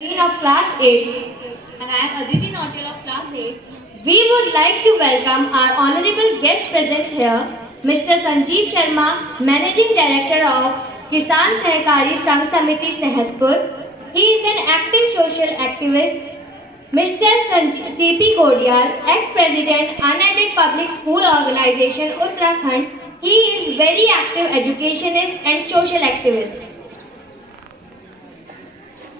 Of class 8, and I am Aditi Nautil of class 8. We would like to welcome our honorable guest present here, Mr. Sanjeev Sharma, Managing Director of Kisan Sahkari Sangh Samiti Sahaspur. He is an active social activist. Mr. C.P. Godial, ex-president, Unaided Public School Organization, Uttarakhand. He is very active educationist and social activist.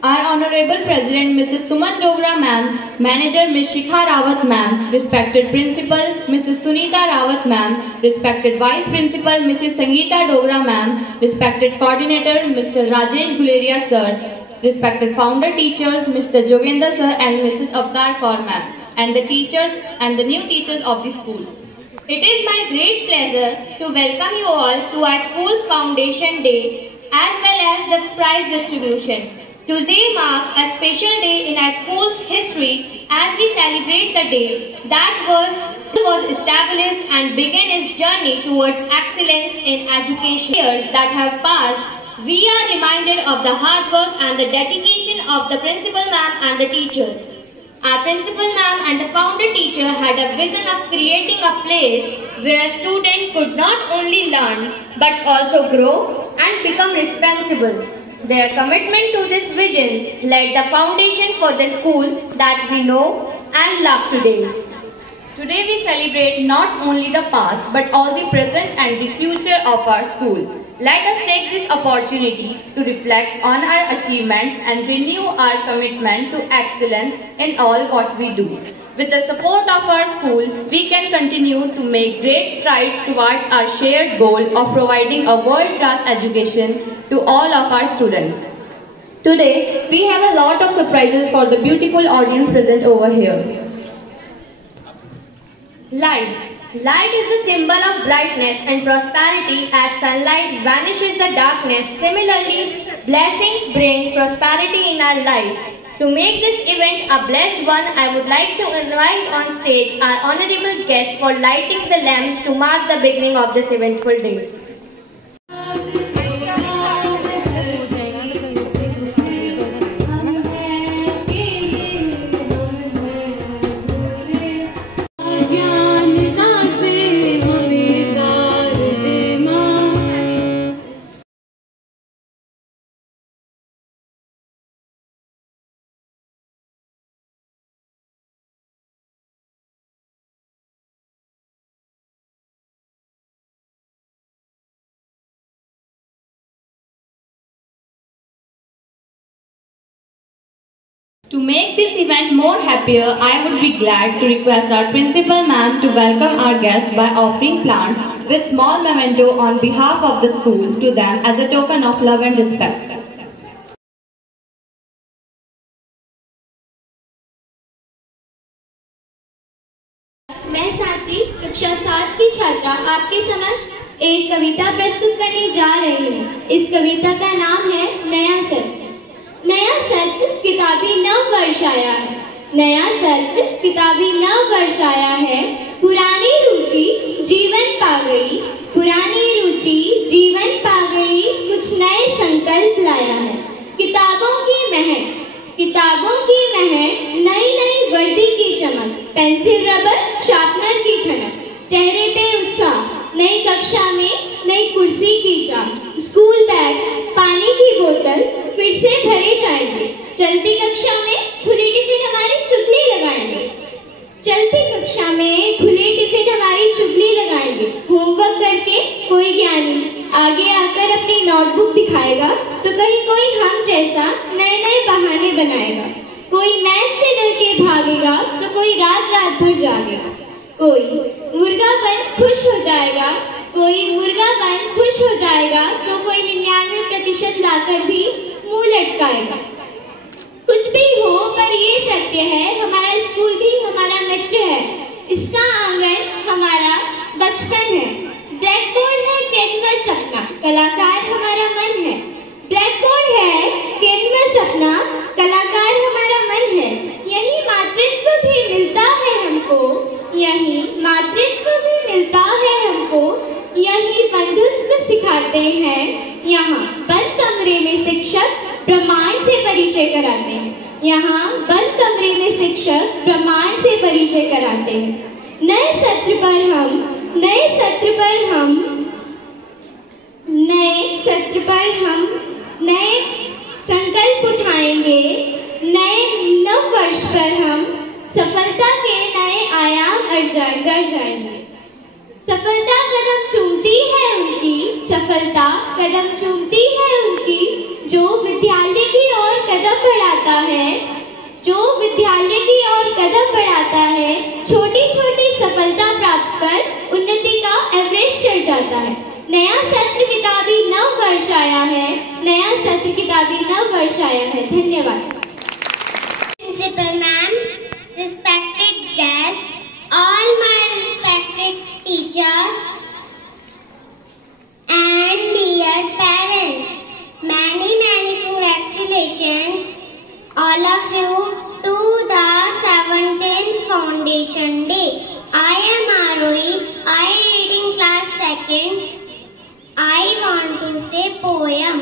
Our Honorable President Mrs. Suman Dogra Ma'am, Manager Ms. Shikha Rawat Ma'am, respected Principal Mrs. Sunita Rawat Ma'am, respected Vice Principal Mrs. Sangeeta Dogra Ma'am, respected Coordinator Mr. Rajesh Guleria Sir, respected Founder Teachers Mr. Jogendra Sir and Mrs. Avtar Kaur Ma'am, and the teachers and the new teachers of the school. It is my great pleasure to welcome you all to our school's Foundation Day as well as the prize distribution. Today marks a special day in our school's history as we celebrate the day that was established and began its journey towards excellence in education. Years that have passed, we are reminded of the hard work and the dedication of the principal ma'am and the teachers. Our principal ma'am and the founder teacher had a vision of creating a place where students could not only learn but also grow and become responsible. Their commitment to this vision laid the foundation for the school that we know and love today. Today we celebrate not only the past but all the present and the future of our school. Let us take this opportunity to reflect on our achievements and renew our commitment to excellence in all what we do. With the support of our school, we can continue to make great strides towards our shared goal of providing a world-class education to all of our students. Today, we have a lot of surprises for the beautiful audience present over here. Light. Light is the symbol of brightness and prosperity. As sunlight vanishes the darkness, similarly, blessings bring prosperity in our life. To make this event a blessed one, I would like to invite on stage our honorable guest for lighting the lamps to mark the beginning of this eventful day. To make this event more happier, I would be glad to request our principal ma'am to welcome our guests by offering plants with small memento on behalf of the school to them as a token of love and respect. मैं साची कक्षा 7 की छात्रा आपके समक्ष एक कविता प्रस्तुत करने जा रही हूँ। इस कविता का नाम है नया सत्र। नया सत्र किताबी नव वर्ष आया है। नया सत्र किताबी नव वर्ष आया है। पुरानी रुचि जीवन पा गई। पुरानी रुचि जीवन पा गई। कुछ नए संकल्प लाया है। किताबों की महक नई नई वर्दी की चमक, पेंसिल रबर शार्पनर की ठनक, चेहरे पे उत्साह, नई कक्षा में नई कुर्सी की चाह, स्कूल बैग पानी की बोतल फिर से भरे जाएंगे। चलती कक्षा में खुली टिफिन हमारी चुगली लगाएंगे। चलती कक्षा में खुली टिफिन हमारी चुगली लगाएंगे। होमवर्क करके कोई ज्ञानी आगे आकर अपनी नोटबुक दिखाएगा तो कहीं कोई हम जैसा नए नए बहाने बनाएगा। कोई मैथ से डर के भागेगा तो कोई रात रात भर जागेगा। कोई मुर्गा बन खुश हो जाएगा। कोई मुर्गा बन खुश हो जाएगा तो कोई 99% लाकर भी मुंह लटकाएगा। कुछ भी हो पर ये सत्य है, हमारा स्कूल भी हमारा मित्र है। इसका आंगन हमारा बचपन है। ब्लैक बोर्ड है कैनवस अपना, कलाकार हमारा मन है। ब्लैक बोर्ड है कैनवस अपना, कलाकार हमारा मन है। यही मातृत्व भी मिलता है हमको। यही मातृत्व भी मिलता है हमको। यही बंधुत्व सिखाते हैं यहाँ बंद कमरे में शिक्षक। प्रमाण से परिचय कराते हैं। यहाँ बंद कमरे में शिक्षक प्रमाण से परिचय कराते हैं। नए सत्र पर हम नए संकल्प उठाएंगे। नए नव वर्ष पर हम सफलता के नए आयाम कर जाएंगे। सफलता कदम चूमती है उनकी जो विद्यालय की ओर कदम बढ़ाता है, छोटी छोटी सफलता प्राप्त कर उन्नति का एवरेस्ट चढ़ जाता है। नया सत्र किताबी नव वर्ष आया है। धन्यवाद। Principal ma'am, respected guests, all my respected teachers and dear parents, many congratulations all of you to the 17th Foundation Day. I am Arohi. I reading class 2nd. I want to say poem.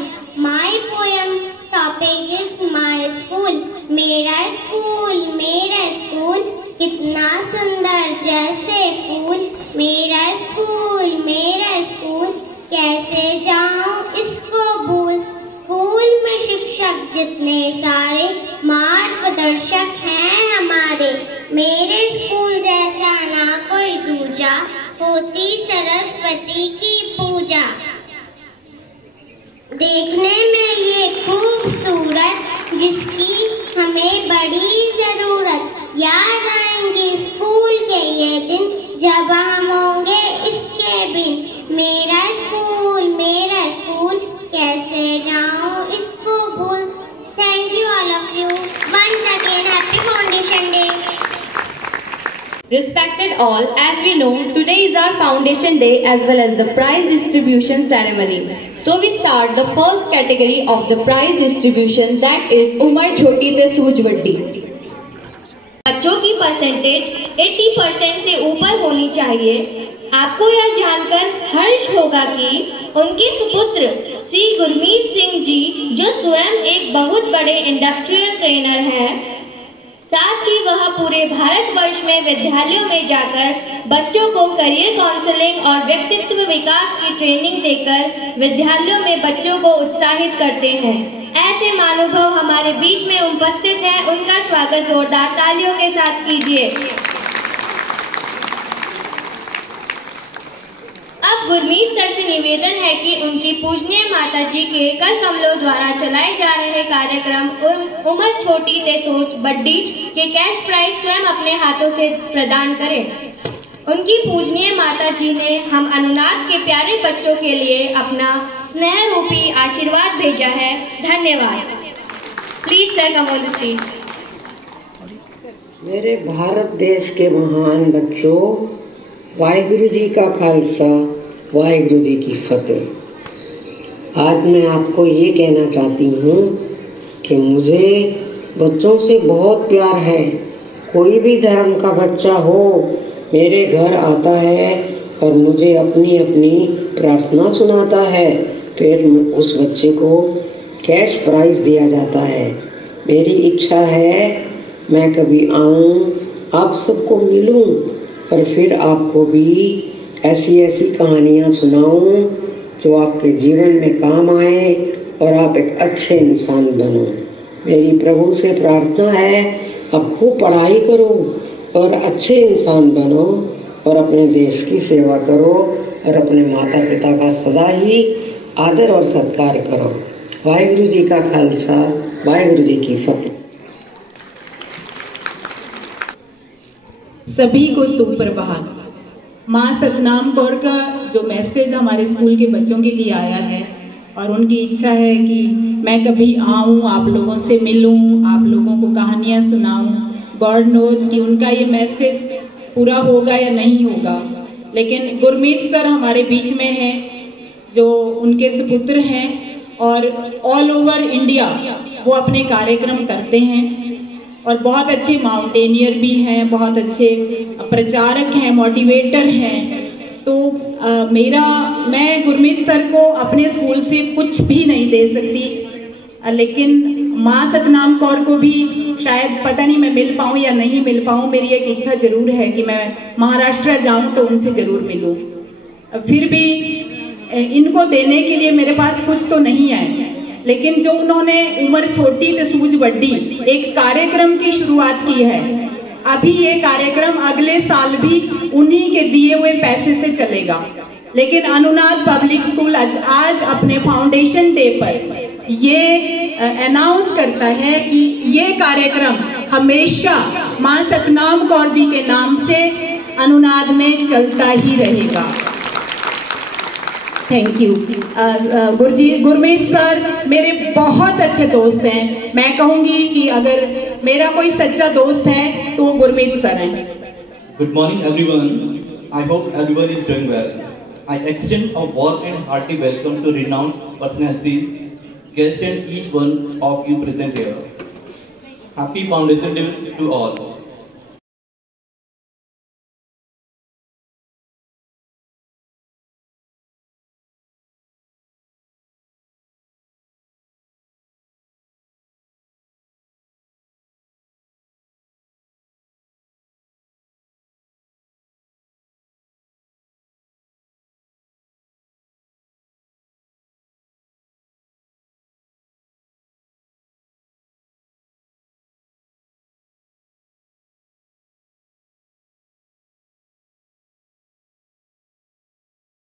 My poem topic is my school. मेरा school कितना सुंदर जैसे फूल। मेरा school कैसे जाऊं इसको भूल। School में शिक्षक जितने सारे मार्गदर्शक हैं हमारे। मेरे स्कूल जैसा ना कोई दूजा, होती सरस्वती की पूजा। देखने में ये खूबसूरत जिसकी हमें बड़ी जरूरत। याद आएंगे स्कूल के ये दिन जब हम होंगे इसके बिन। मेरा स्कूल कैसे जाऊं इसको भूल। Thank you all of you. Once again happy foundation day. Respected all, as we know, today is our Foundation Day as well as the prize distribution ceremony. So we start the first category of the prize distribution, that is Umar Choti te Sooj Vaddi. बच्चों की percentage 80% से ऊपर होनी चाहिए। आपको यह जानकर हर्ष होगा कि उनके सुपुत्र श्री गुरमीत सिंह जी, जो स्वयं एक बहुत बड़े इंडस्ट्रियल ट्रेनर हैं, साथ ही वह पूरे भारतवर्ष में विद्यालयों में जाकर बच्चों को करियर काउंसलिंग और व्यक्तित्व विकास की ट्रेनिंग देकर विद्यालयों में बच्चों को उत्साहित करते हैं। ऐसे महानुभाव हमारे बीच में उपस्थित हैं। उनका स्वागत जोरदार तालियों के साथ कीजिए। अब गुरमीत सर से निवेदन है कि उनकी पूजनीय माता जी के कर कमलों द्वारा चलाए जा रहे कार्यक्रम उमर छोटी ते सोच बड्डी के कैश प्राइज स्वयं अपने हाथों से प्रदान करें। उनकी पूजनीय माता जी ने हम अनुनाद के प्यारे बच्चों के लिए अपना स्नेह रूपी आशीर्वाद भेजा है। धन्यवाद। Please sir come on the stage. मेरे भारत देश के महान बच्चों, वाहिगुरु जी का खालसा, वाहिगुरु जी की फतेह। आज मैं आपको ये कहना चाहती हूँ कि मुझे बच्चों से बहुत प्यार है। कोई भी धर्म का बच्चा हो मेरे घर आता है और मुझे अपनी अपनी प्रार्थना सुनाता है, फिर उस बच्चे को कैश प्राइज दिया जाता है। मेरी इच्छा है मैं कभी आऊँ, आप सबको मिलूं और फिर आपको भी ऐसी ऐसी कहानियाँ सुनाऊं जो आपके जीवन में काम आए और आप एक अच्छे इंसान बनो। मेरी प्रभु से प्रार्थना है आप खूब पढ़ाई करो और अच्छे इंसान बनो और अपने देश की सेवा करो और अपने माता पिता का सदा ही आदर और सत्कार करो। वाहिगुरु जी का खालसा, वाहिगुरु जी की फतेह। सभी को सुप्रभात। माँ सतनाम कौर का जो मैसेज हमारे स्कूल के बच्चों के लिए आया है और उनकी इच्छा है कि मैं कभी आऊँ, आप लोगों से मिलूँ, आप लोगों को कहानियाँ सुनाऊँ। गॉड नोज कि उनका ये मैसेज पूरा होगा या नहीं होगा, लेकिन गुरमीत सर हमारे बीच में हैं जो उनके सुपुत्र हैं और ऑल ओवर इंडिया वो अपने कार्यक्रम करते हैं और बहुत अच्छे माउंटेनियर भी हैं, बहुत अच्छे प्रचारक हैं, मोटिवेटर हैं। तो मैं गुरमीत सर को अपने स्कूल से कुछ भी नहीं दे सकती। लेकिन माँ सतनाम कौर को भी शायद पता नहीं मैं मिल पाऊँ या नहीं मिल पाऊँ, मेरी एक इच्छा जरूर है कि मैं महाराष्ट्र जाऊँ तो उनसे जरूर मिलूँ। फिर भी इनको देने के लिए मेरे पास कुछ तो नहीं है, लेकिन जो उन्होंने उम्र छोटी तो सूझ बड़ी एक कार्यक्रम की शुरुआत की है। अभी ये कार्यक्रम अगले साल भी उन्हीं के दिए हुए पैसे से चलेगा। लेकिन अनुनाद पब्लिक स्कूल आज अपने फाउंडेशन डे पर ये अनाउंस करता है कि ये कार्यक्रम हमेशा मां सतनाम कौर जी के नाम से अनुनाद में चलता ही रहेगा। Thank you. गुरमीत सर मेरे बहुत अच्छे दोस्त हैं। मैं कहूंगी कि अगर मेरा कोई सच्चा दोस्त है तो वो गुरमीत सर हैं। Good morning everyone. I hope everyone is doing well. I extend a warm and hearty welcome to renowned personalities, guests and each one of you present here. Happy Foundation Day to all.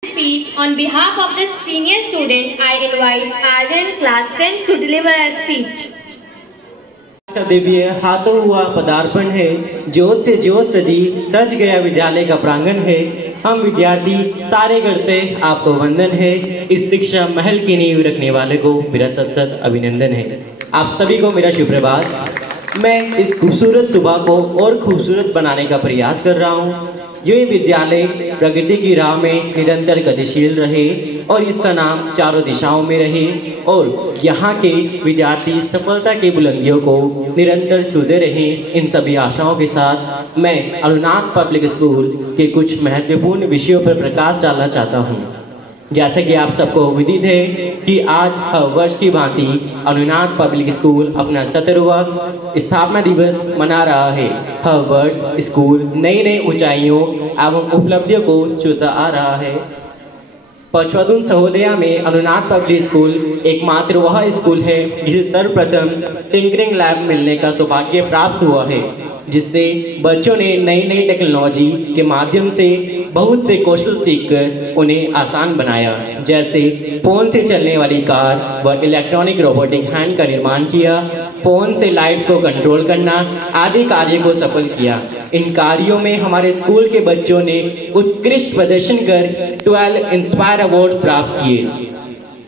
Speech on behalf of the senior student, I invite Aryan class 10 to deliver a speech. Divya हाथों हुआ पदार्पण है, ज्योत से ज्योत सजी सज गया विद्यालय का प्रांगण है। हम विद्यार्थी सारे करते आपको वंदन है। इस शिक्षा महल की नींव रखने वाले को मेरा सत सत अभिनंदन है। आप सभी को मेरा शुभ प्रभात। मैं इस खूबसूरत सुबह को और खूबसूरत बनाने का प्रयास कर रहा हूँ। ये विद्यालय प्रगति की राह में निरंतर गतिशील रहे और इसका नाम चारों दिशाओं में रहे और यहाँ के विद्यार्थी सफलता की बुलंदियों को निरंतर छूते रहे। इन सभी आशाओं के साथ मैं अनुनाद पब्लिक स्कूल के कुछ महत्वपूर्ण विषयों पर प्रकाश डालना चाहता हूँ। जैसा कि आप सबको विदित है कि आज हर वर्ष की भांति अनुनाद पब्लिक स्कूल अपना 17वां स्थापना दिवस मना रहा है। हर वर्ष स्कूल नई नई ऊंचाइयों एवं उपलब्धियों को छूता आ रहा है। पचवदुन सहोदया में अनुनाद पब्लिक स्कूल एकमात्र वह स्कूल है जिसे सर्वप्रथम टिंकरिंग लैब मिलने का सौभाग्य प्राप्त हुआ है, जिससे बच्चों ने नई नई टेक्नोलॉजी के माध्यम से बहुत से कौशल सीखकर उन्हें आसान बनाया, जैसे फोन से चलने वाली कार व इलेक्ट्रॉनिक रोबोटिक हैंड का निर्माण किया, फोन से लाइट्स को कंट्रोल करना आदि कार्य को सफल किया। इन कार्यों में हमारे स्कूल के बच्चों ने उत्कृष्ट प्रदर्शन कर 12 इंस्पायर अवार्ड प्राप्त किए।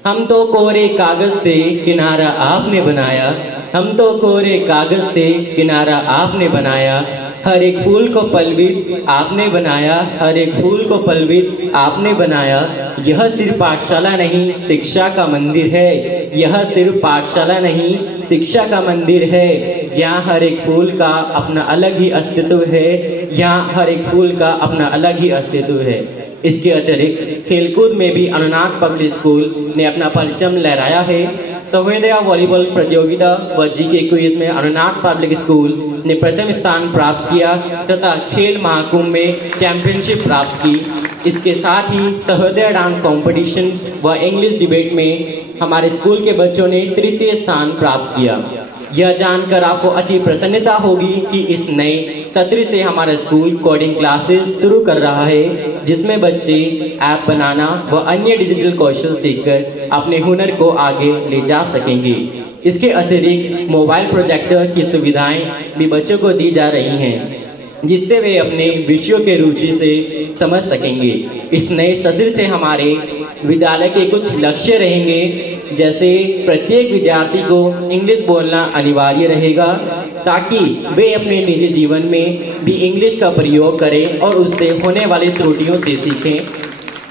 हम तो कोरे कागज थे किनारा आपने बनाया, हम तो कोरे कागज थे किनारा आपने बनाया, हर एक फूल को पलवित आपने बनाया, हर एक फूल को पलवित आपने बनाया। यह सिर्फ पाठशाला नहीं शिक्षा का मंदिर है, यह सिर्फ पाठशाला नहीं शिक्षा का मंदिर है। यहाँ हर एक फूल का अपना अलग ही अस्तित्व है, यहाँ हर एक फूल का अपना अलग ही अस्तित्व है। इसके अतिरिक्त खेलकूद में भी अनुनाद पब्लिक स्कूल ने अपना परचम लहराया है। सहोदया वॉलीबॉल प्रतियोगिता व जीके क्विज में अनुनाद पब्लिक स्कूल ने प्रथम स्थान प्राप्त किया तथा खेल महाकुंभ में चैंपियनशिप प्राप्त की। इसके साथ ही सहोदया डांस कंपटीशन व इंग्लिश डिबेट में हमारे स्कूल के बच्चों ने तृतीय स्थान प्राप्त किया। यह जानकर आपको अति प्रसन्नता होगी कि इस नए सत्र से हमारा स्कूल कोडिंग क्लासेस शुरू कर रहा है, जिसमें बच्चे ऐप बनाना व अन्य डिजिटल कौशल सीखकर अपने हुनर को आगे ले जा सकेंगे। इसके अतिरिक्त मोबाइल प्रोजेक्टर की सुविधाएं भी बच्चों को दी जा रही हैं, जिससे वे अपने विषयों के रुचि से समझ सकेंगे। इस नए सत्र से हमारे विद्यालय के कुछ लक्ष्य रहेंगे, जैसे प्रत्येक विद्यार्थी को इंग्लिश बोलना अनिवार्य रहेगा ताकि वे अपने निजी जीवन में भी इंग्लिश का प्रयोग करें और उससे होने वाली त्रुटियों से सीखें,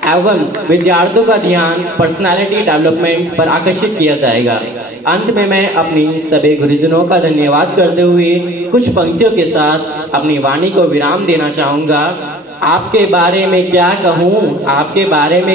एवं विद्यार्थियों का ध्यान पर्सनालिटी डेवलपमेंट पर आकर्षित किया जाएगा। अंत में मैं अपनी सभी गुरुजनों का धन्यवाद करते हुए कुछ पंक्तियों के साथ अपनी वाणी को विराम देना चाहूँगा। आपके बारे में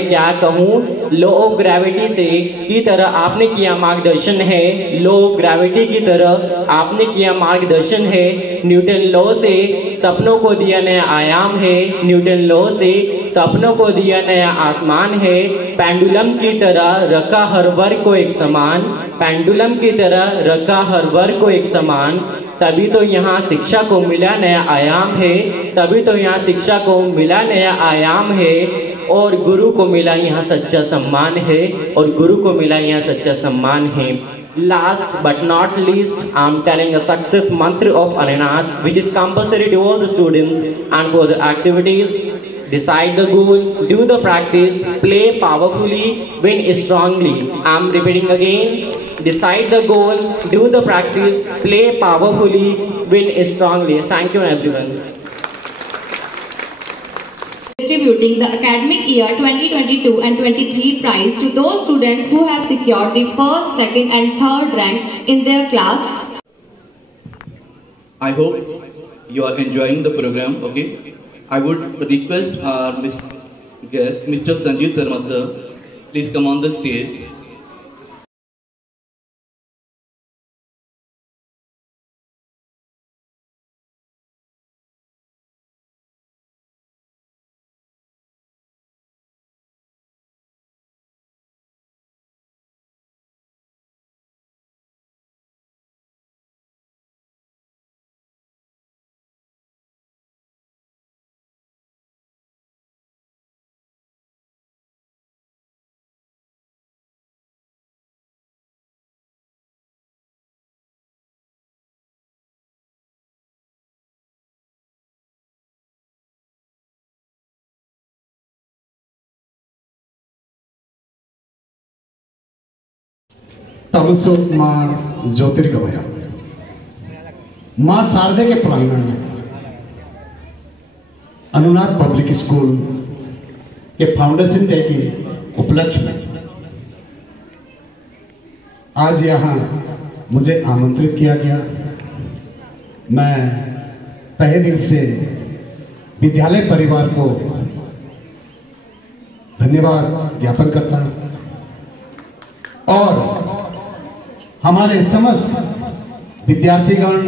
क्या कहूँ, लो ऑफ ग्रेविटी से की तरह आपने किया मार्गदर्शन है, लो ऑफ ग्रेविटी की तरह आपने किया मार्गदर्शन है। न्यूटन लॉ से सपनों को दिया नया आयाम है, न्यूटन लॉ से सपनों को दिया नया आसमान है। पेंडुलम की तरह रखा हर वर्ग को एक समान, पेंडुलम की तरह रखा हर वर्ग को एक समान। तभी तो यहाँ शिक्षा को मिला नया आयाम है, तभी तो यहाँ शिक्षा को मिला नया आयाम है। और गुरु को मिला यहाँ सच्चा सम्मान है, और गुरु को मिला यहाँ सच्चा सम्मान है। Last but not least, I'm telling a success mantra of Ananath, which is compulsory to all the students and for the activities. Decide the goal, do the practice, play powerfully, win strongly. I'm repeating again. Decide the goal, do the practice, play powerfully, win strongly. Thank you everyone. Distributing the academic year 2022 and 23 prize to those students who have secured the first, second and third rank in their class. I hope you are enjoying the program. Okay, I would request our guest, Mr. Sanjeev Sharma sir, please come on the stage. तमसो माँ ज्योतिर्गमय माँ शारदे के प्रांगण में अनुनाथ public school के foundation day के उपलक्ष्य में आज यहाँ मुझे आमंत्रित किया गया। मैं तहे दिल से विद्यालय परिवार को धन्यवाद ज्ञापन करता हूँ और हमारे समस्त विद्यार्थीगण,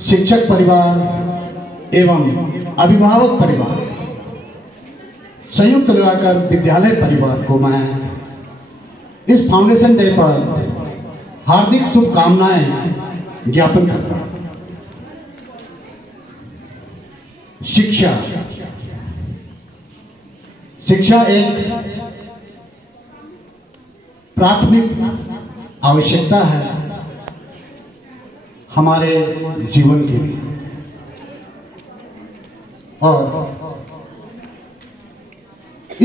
शिक्षक परिवार एवं अभिभावक परिवार संयुक्त लगाकर विद्यालय परिवार को मैं इस फाउंडेशन डे पर हार्दिक शुभकामनाएं ज्ञापन करता हूं। शिक्षा एक प्राथमिक आवश्यकता है हमारे जीवन के लिए और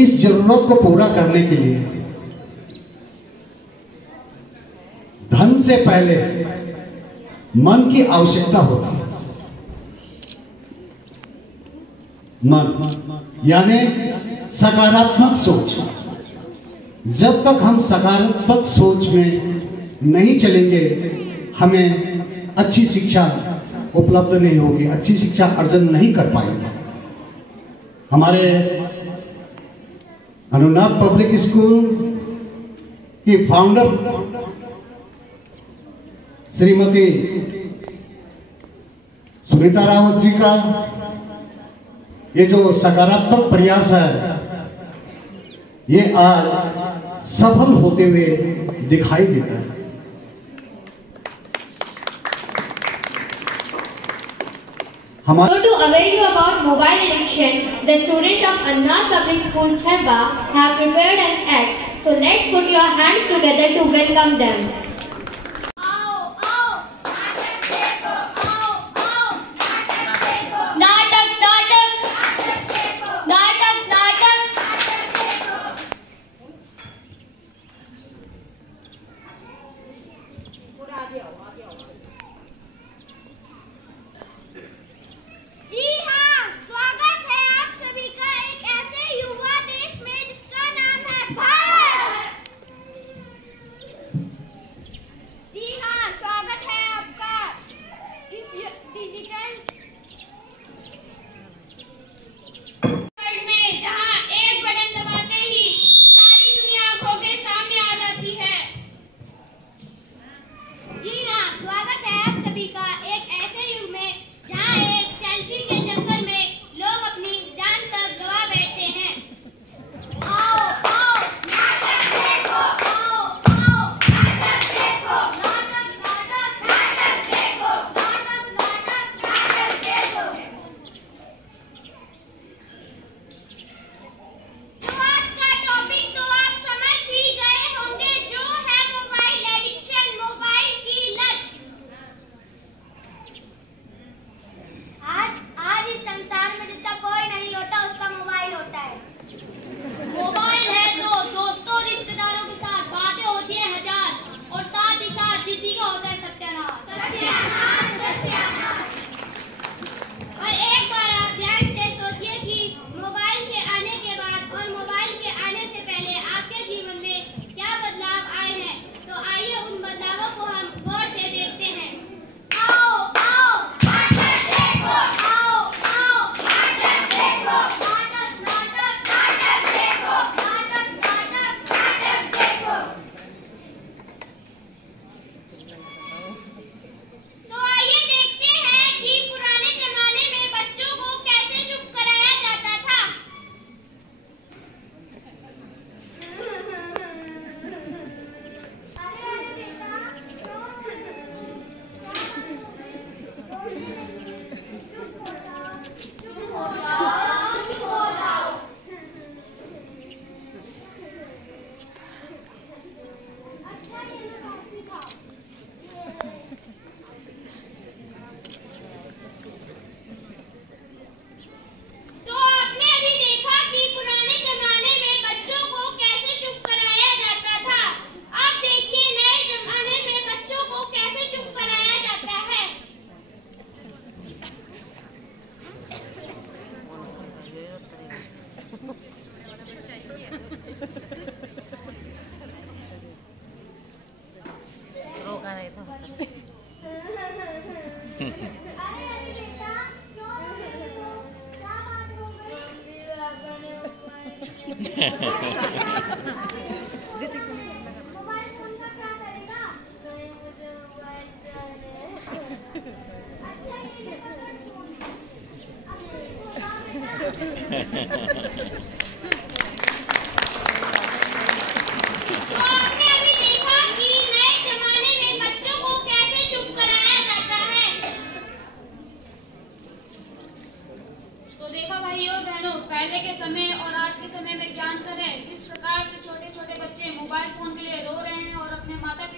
इस जरूरत को पूरा करने के लिए धन से पहले मन की आवश्यकता होती है। मन यानी सकारात्मक सोच। जब तक हम सकारात्मक सोच में नहीं चलेंगे हमें अच्छी शिक्षा उपलब्ध नहीं होगी, अच्छी शिक्षा अर्जन नहीं कर पाएंगे। हमारे अनुनाथ पब्लिक स्कूल की फाउंडर श्रीमती सुनीता रावत जी का ये जो सकारात्मक प्रयास है ये आज सफल होते हुए दिखाई देता है। So to aware you about mobile addiction, the students of Annath Public School Chheba have prepared an act. So let's put your hands together to welcome them. नाटक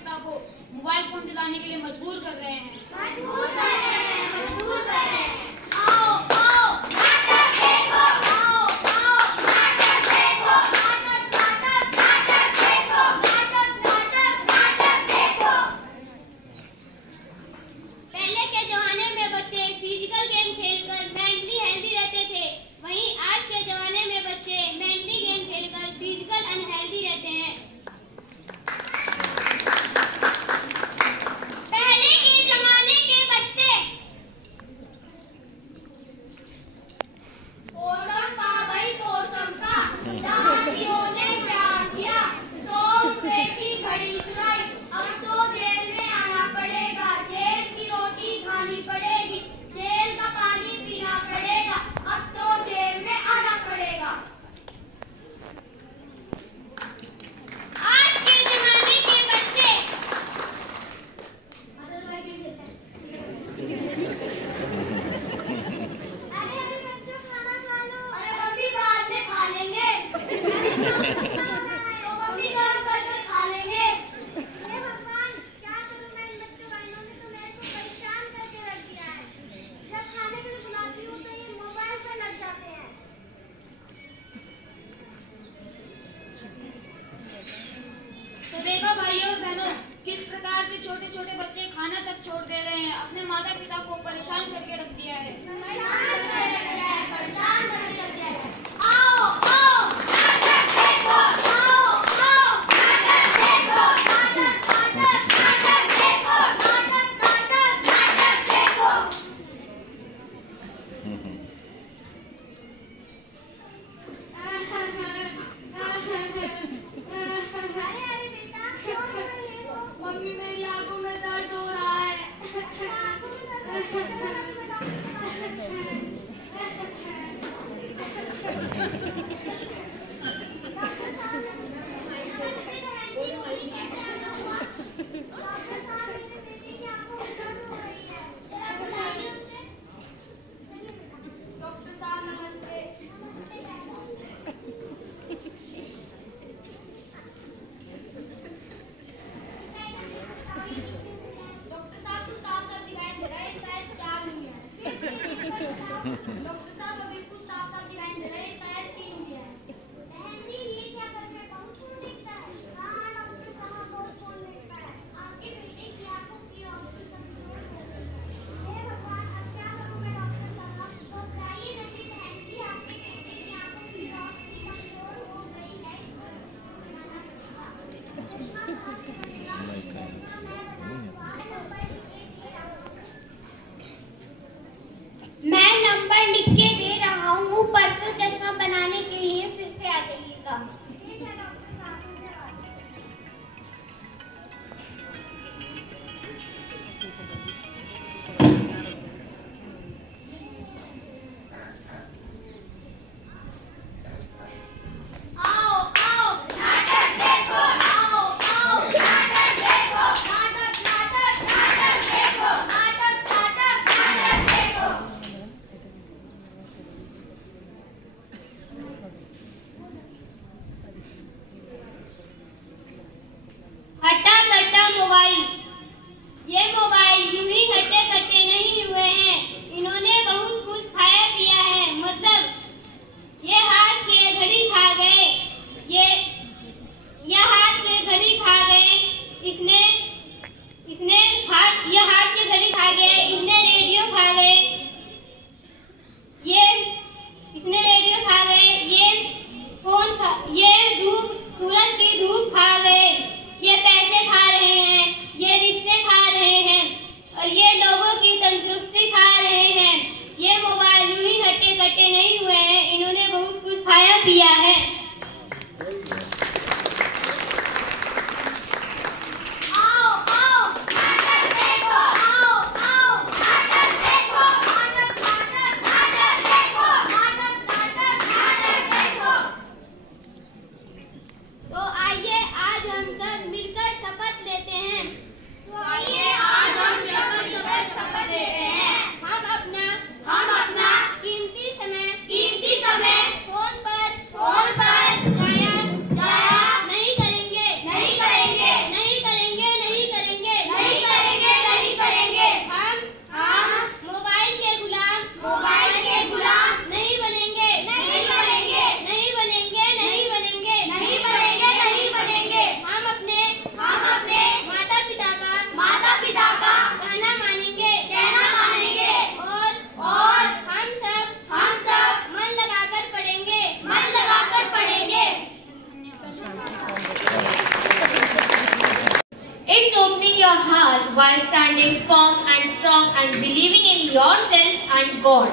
while standing firm and strong and believing in yourself and God.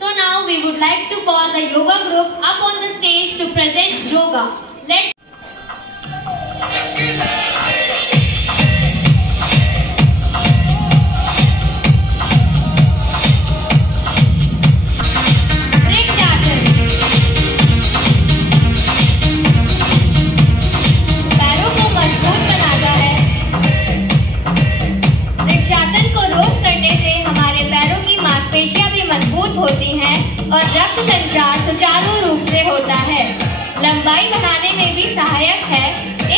So now we would like to call the yoga group up on the stage to present yoga. Let's होती हैं और रक्त संचार सुचारू रूप से होता है। लंबाई बढ़ाने में भी सहायक है।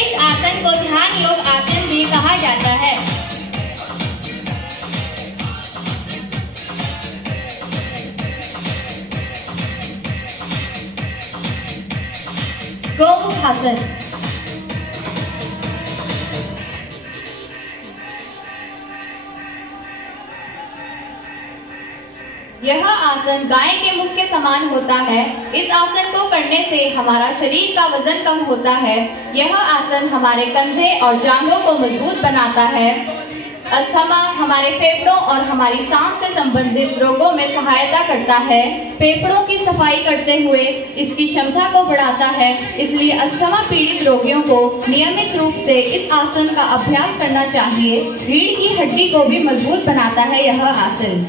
इस आसन को ध्यान योग आसन भी कहा जाता है। गौमुखासन। यह आसन गाय के मुख के समान होता है। इस आसन को करने से हमारा शरीर का वजन कम होता है। यह आसन हमारे कंधे और जांघों को मजबूत बनाता है। अस्थमा हमारे फेफड़ों और हमारी सांस से संबंधित रोगों में सहायता करता है। फेफड़ों की सफाई करते हुए इसकी क्षमता को बढ़ाता है। इसलिए अस्थमा पीड़ित रोगियों को नियमित रूप से इस आसन का अभ्यास करना चाहिए। रीढ़ की हड्डी को भी मजबूत बनाता है यह आसन।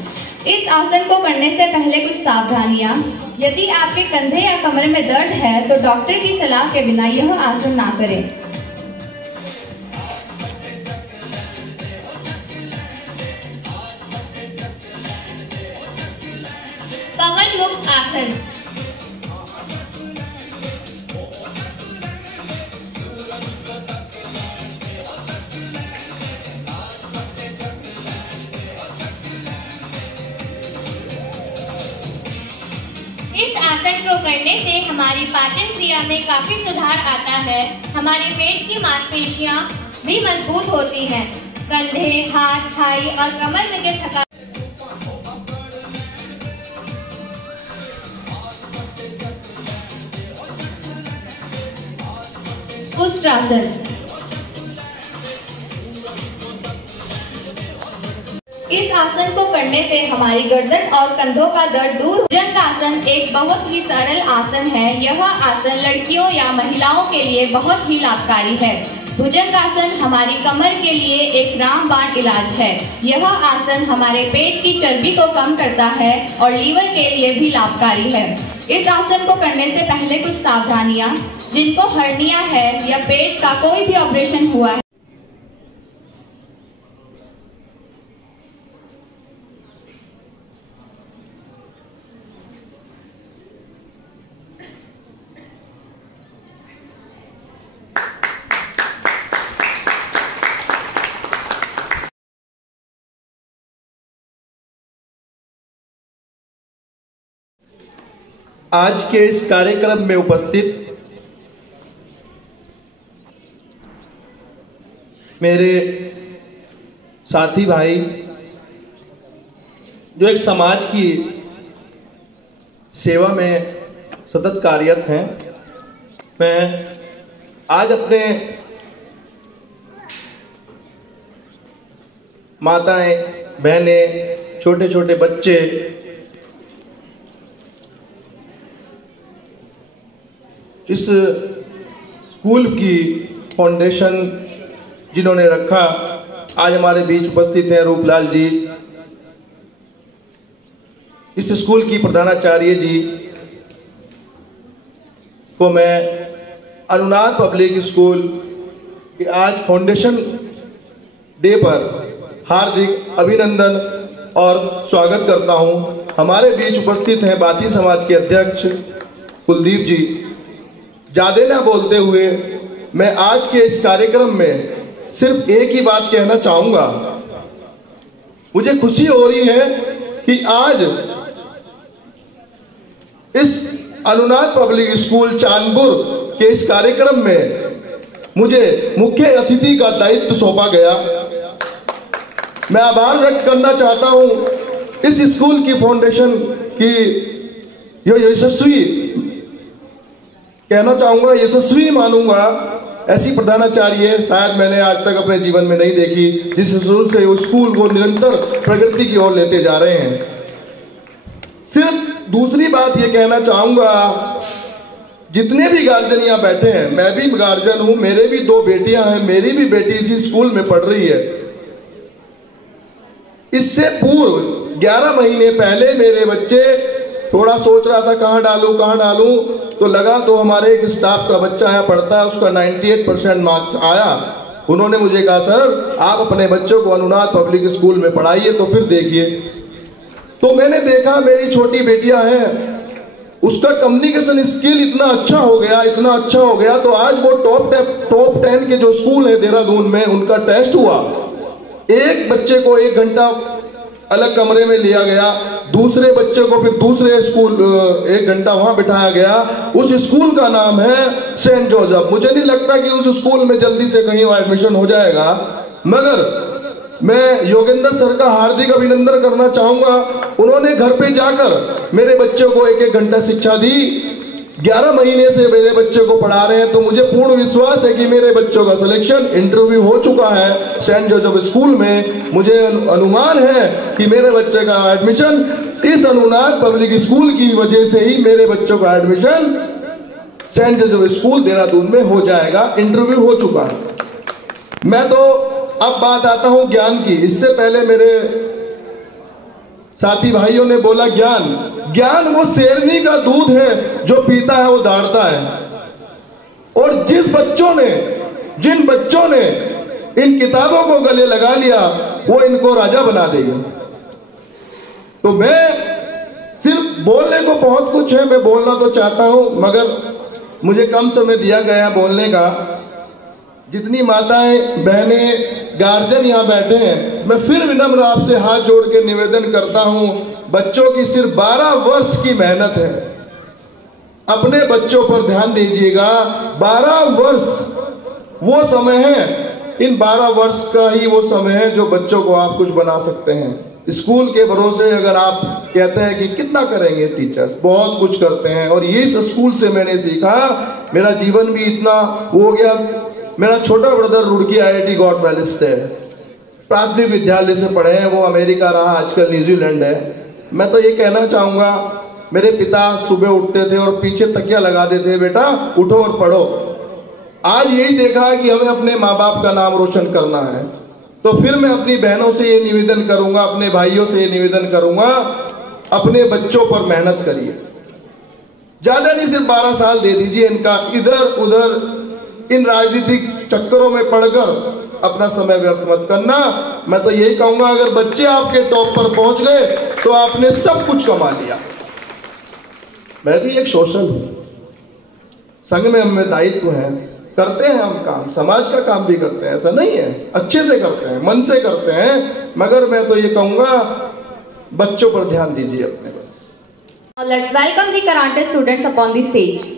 इस आसन को करने से पहले कुछ सावधानियां। यदि आपके कंधे या कमर में दर्द है तो डॉक्टर की सलाह के बिना यह आसन ना करें। कमल मुक्त आसन। इस आसन को करने से हमारी पाचन क्रिया में काफी सुधार आता है। हमारे पेट की मांसपेशियां भी मजबूत होती हैं। कंधे, हाथ, थाई और कमर में के थकान उष्ट्रासन। इस आसन को करने से हमारी गर्दन और कंधों का दर्द दूर। भुजंगासन एक बहुत ही सरल आसन है। यह आसन लड़कियों या महिलाओं के लिए बहुत ही लाभकारी है। भुजंगासन हमारी कमर के लिए एक रामबाण इलाज है। यह आसन हमारे पेट की चर्बी को कम करता है और लीवर के लिए भी लाभकारी है। इस आसन को करने से पहले कुछ सावधानियां। जिनको हर्निया है या पेट का कोई भी ऑपरेशन हुआ है, आज के इस कार्यक्रम में उपस्थित मेरे साथी भाई जो एक समाज की सेवा में सतत कार्यरत हैं, मैं आज अपने माताएं, बहनें, छोटे छोटे बच्चे इस स्कूल की फाउंडेशन जिन्होंने रखा, आज हमारे बीच उपस्थित हैं रूपलाल जी, इस स्कूल की प्रधानाचार्य जी को मैं अनुनाद पब्लिक स्कूल के आज फाउंडेशन डे पर हार्दिक अभिनंदन और स्वागत करता हूं। हमारे बीच उपस्थित हैं बाती समाज के अध्यक्ष कुलदीप जी। ज्यादा ना बोलते हुए मैं आज के इस कार्यक्रम में सिर्फ एक ही बात कहना चाहूंगा। मुझे खुशी हो रही है कि आज इस अनुनाद पब्लिक स्कूल चांदपुर के इस कार्यक्रम में मुझे मुख्य अतिथि का दायित्व सौंपा गया। मैं आभार व्यक्त करना चाहता हूं इस स्कूल की फाउंडेशन की यशस्वी कहना चाहूंगा, यशस्वी मानूंगा ऐसी प्रधानाचार्य शायद मैंने आज तक अपने जीवन में नहीं देखी, जिस स्कूल से उस स्कूल को निरंतर प्रगति की ओर लेते जा रहे हैं। सिर्फ दूसरी बात ये कहना चाहूंगा, जितने भी गार्जियन यहाँ बैठे हैं, मैं भी गार्जियन हूं, मेरे भी 2 बेटियां हैं, मेरी भी बेटी इसी स्कूल में पढ़ रही है। इससे पूर्व 11 महीने पहले मेरे बच्चे थोड़ा सोच रहा था कहाँ डालूं, तो लगा तो हमारे एक स्टाफ का बच्चा यहाँ पढ़ता है, उसका 98% मार्क्स आया। उन्होंने मुझे कहा सर आप अपने बच्चों को अनुनाद पब्लिक स्कूल में पढ़ाइए तो फिर देखिए। तो मैंने देखा मेरी छोटी बेटियां हैं, उसका कम्युनिकेशन स्किल इतना अच्छा हो गया, तो आज वो टॉप 10 के जो स्कूल है देहरादून में, उनका टेस्ट हुआ। एक बच्चे को 1 घंटा अलग कमरे में लिया गया, दूसरे बच्चे को फिर दूसरे स्कूल 1 घंटा वहां बिठाया गया। उस स्कूल का नाम है सेंट जोसेफ। मुझे नहीं लगता कि उस स्कूल में जल्दी से कहीं एडमिशन हो जाएगा, मगर मैं योगेंद्र सर का हार्दिक अभिनंदन करना चाहूंगा। उन्होंने घर पे जाकर मेरे बच्चों को 1-1 घंटा शिक्षा दी। 11 महीने से मेरे बच्चे को पढ़ा रहे हैं, तो मुझे पूर्ण विश्वास है कि मेरे बच्चों का सिलेक्शन इंटरव्यू हो चुका है सेंट जोसेफ स्कूल में। मुझे अनुमान है कि मेरे बच्चे का एडमिशन इस अनुनाद पब्लिक स्कूल की वजह से ही मेरे बच्चों का admission Saint Joseph school Dehradun में हो जाएगा, इंटरव्यू हो चुका है। मैं तो अब बात आता हूं ज्ञान की। इससे पहले मेरे साथी भाइयों ने बोला ज्ञान वो शेरनी का दूध है, जो पीता है वो दौड़ता है। और जिन बच्चों ने इन किताबों को गले लगा लिया, वो इनको राजा बना देगा। तो मैं सिर्फ बोलने को बहुत कुछ है, मैं बोलना तो चाहता हूं, मगर मुझे कम समय दिया गया बोलने का। जितनी माताएं बहनें गार्जियन यहाँ बैठे हैं, मैं फिर विनम्र आपसे हाथ जोड़ के निवेदन करता हूं, बच्चों की सिर्फ 12 वर्ष की मेहनत है, अपने बच्चों पर ध्यान दीजिएगा। 12 वर्ष वो समय है, इन 12 वर्ष का ही वो समय है जो बच्चों को आप कुछ बना सकते हैं। स्कूल के भरोसे अगर आप कहते हैं कि कितना करेंगे टीचर्स, बहुत कुछ करते हैं। और ये इस स्कूल से मैंने सीखा, मेरा जीवन भी इतना हो गया। मेरा छोटा brother Roorkee IIT gold medalist है, प्राथमिक विद्यालय से पढ़े हैं, वो अमेरिका रहा, आजकल न्यूजीलैंड है। मैं तो ये कहना चाहूंगा, मेरे पिता सुबह उठते थे और पीछे तकिया लगा देते थे, बेटा उठो और पढ़ो। आज यही देखा है कि हमें अपने माँ बाप का नाम रोशन करना है। तो फिर मैं अपनी बहनों से ये निवेदन करूंगा, अपने भाइयों से ये निवेदन करूंगा, अपने बच्चों पर मेहनत करिए। ज्यादा नहीं, सिर्फ 12 साल दे दीजिए इनका। इधर उधर इन राजनीतिक चक्करों में पड़कर अपना समय व्यर्थ मत करना। मैं तो यही कहूंगा, अगर बच्चे आपके टॉप पर पहुंच गए तो आपने सब कुछ कमा लिया। मैं भी एक सोशल हूं, संघ में हमें दायित्व है, करते हैं हम काम, समाज का काम भी करते हैं, ऐसा नहीं है, अच्छे से करते हैं, मन से करते हैं। मगर मैं तो ये कहूंगा, बच्चों पर ध्यान दीजिए अपने बस। Now let's welcome the Karate students upon the stage.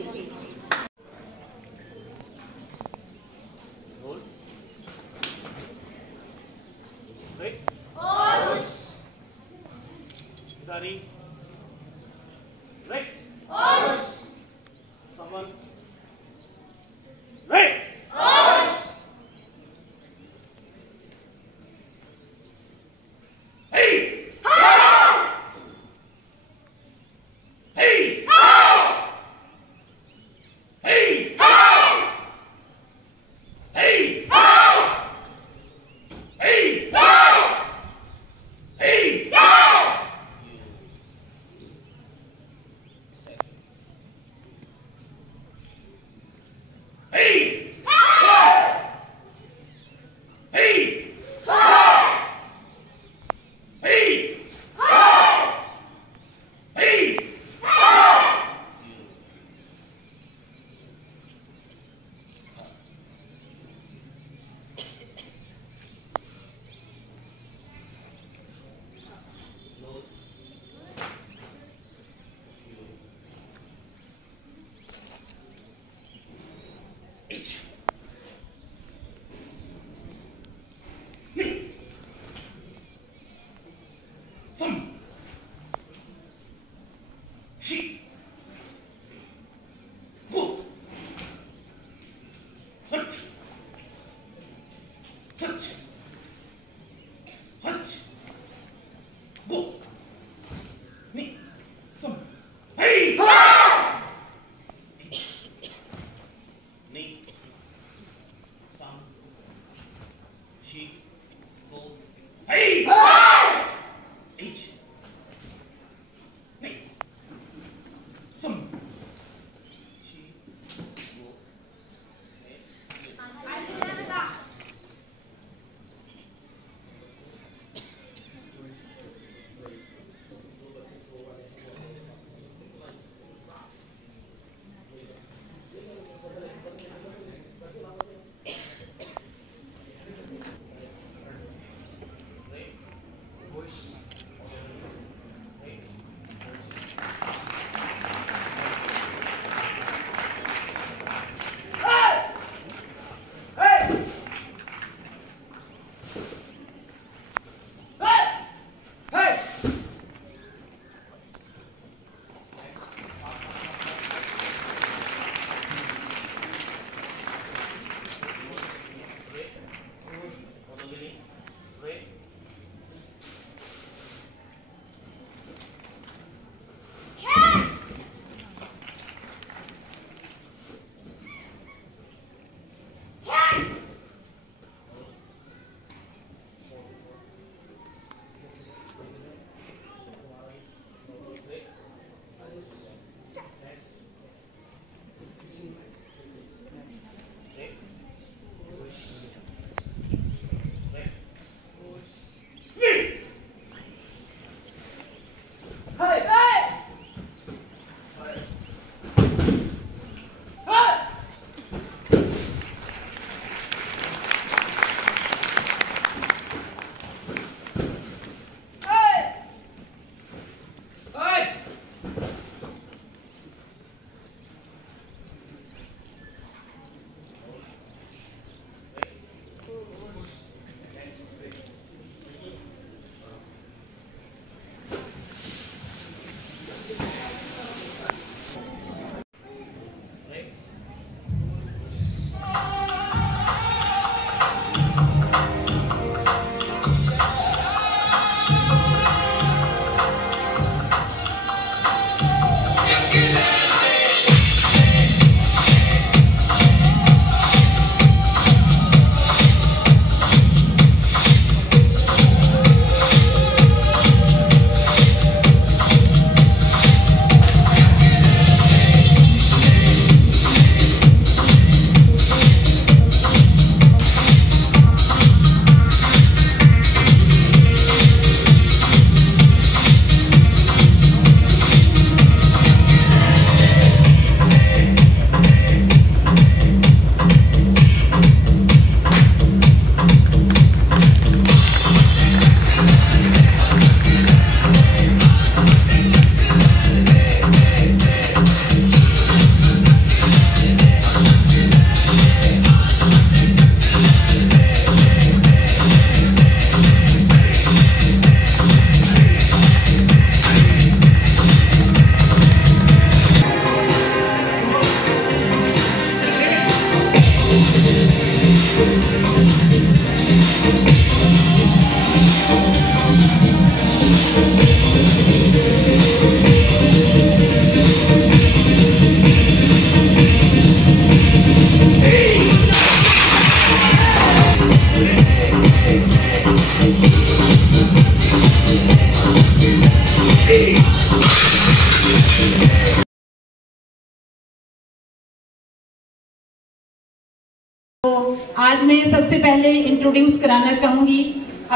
आज मैं सबसे पहले इंट्रोड्यूस कराना चाहूंगी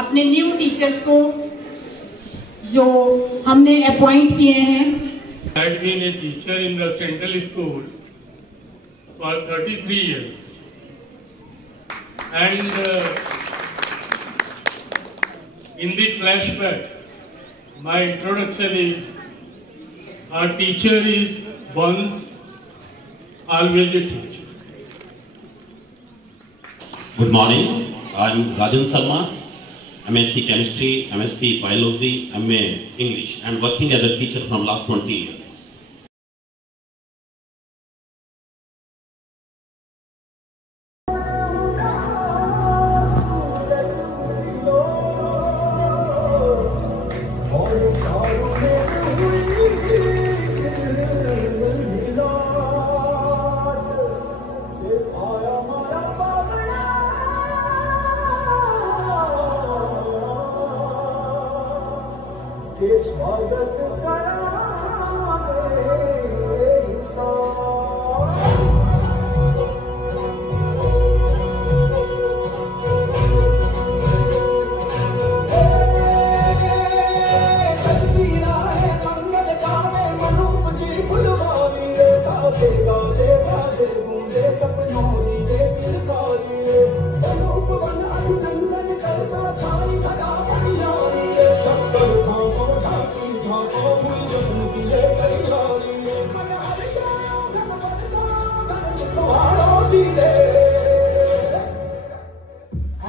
अपने न्यू टीचर्स को जो हमने अपॉइंट किए हैं। I had been a teacher in the central school for 33 years, and in the flashback, my introduction is: our teacher is once, always a teacher. Good morning. I'm Rajan Sharma, MSc Chemistry, MSc Biology, MA English, and working as a teacher from last 20 years.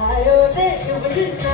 आयो रे शुभ दिन